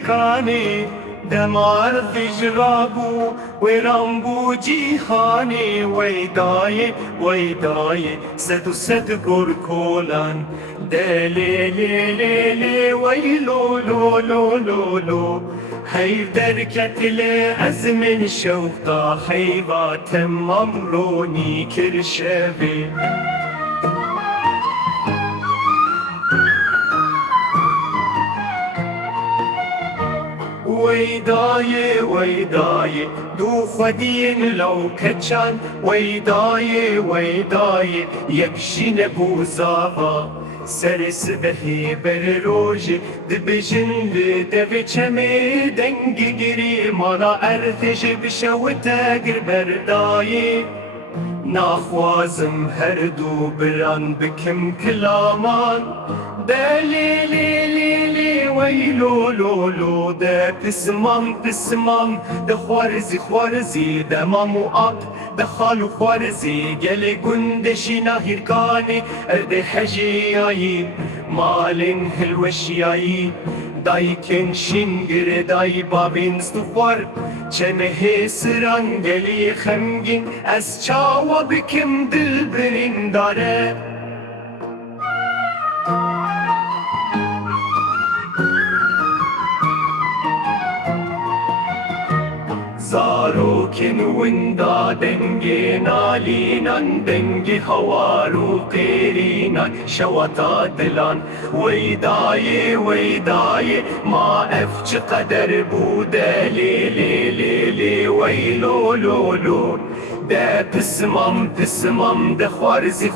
هيركاني دمار جرابو ورامبو جيهاني ويداي ويداي سد قركولان دلي لي لي لي ويلو لو لو لو لو هي دركت لي أزمن شوقا حيبا تممروني كرشبي ويداي ويداي دو فدين لو كتشان ويداي ويداي يكشي نبو زافا سرس بهي برروج دبجن لدفي چمي دنگي گري مانا ارتش بشوتا برداي ناخوازم هر دو بران بكم كلامان دليلي لي ويلو لو لو ده بسمام ده خوارزي ده مامو اب ده خالو خوارزي جلي قندشي ناهيركاني ارده حجياي مالن هلوشياي دايكن شنگر داي بابين استفار چمه سران گلی خمگین از چاوا بکم دل برین داره زاروكن وندا دنگي نالينان دنگي هوارو قيرينان شوطا دلان ويداي ويداي ما افش قدر بودا لي لي لي لي ويلو لو لو ده بسمم ده خوارزي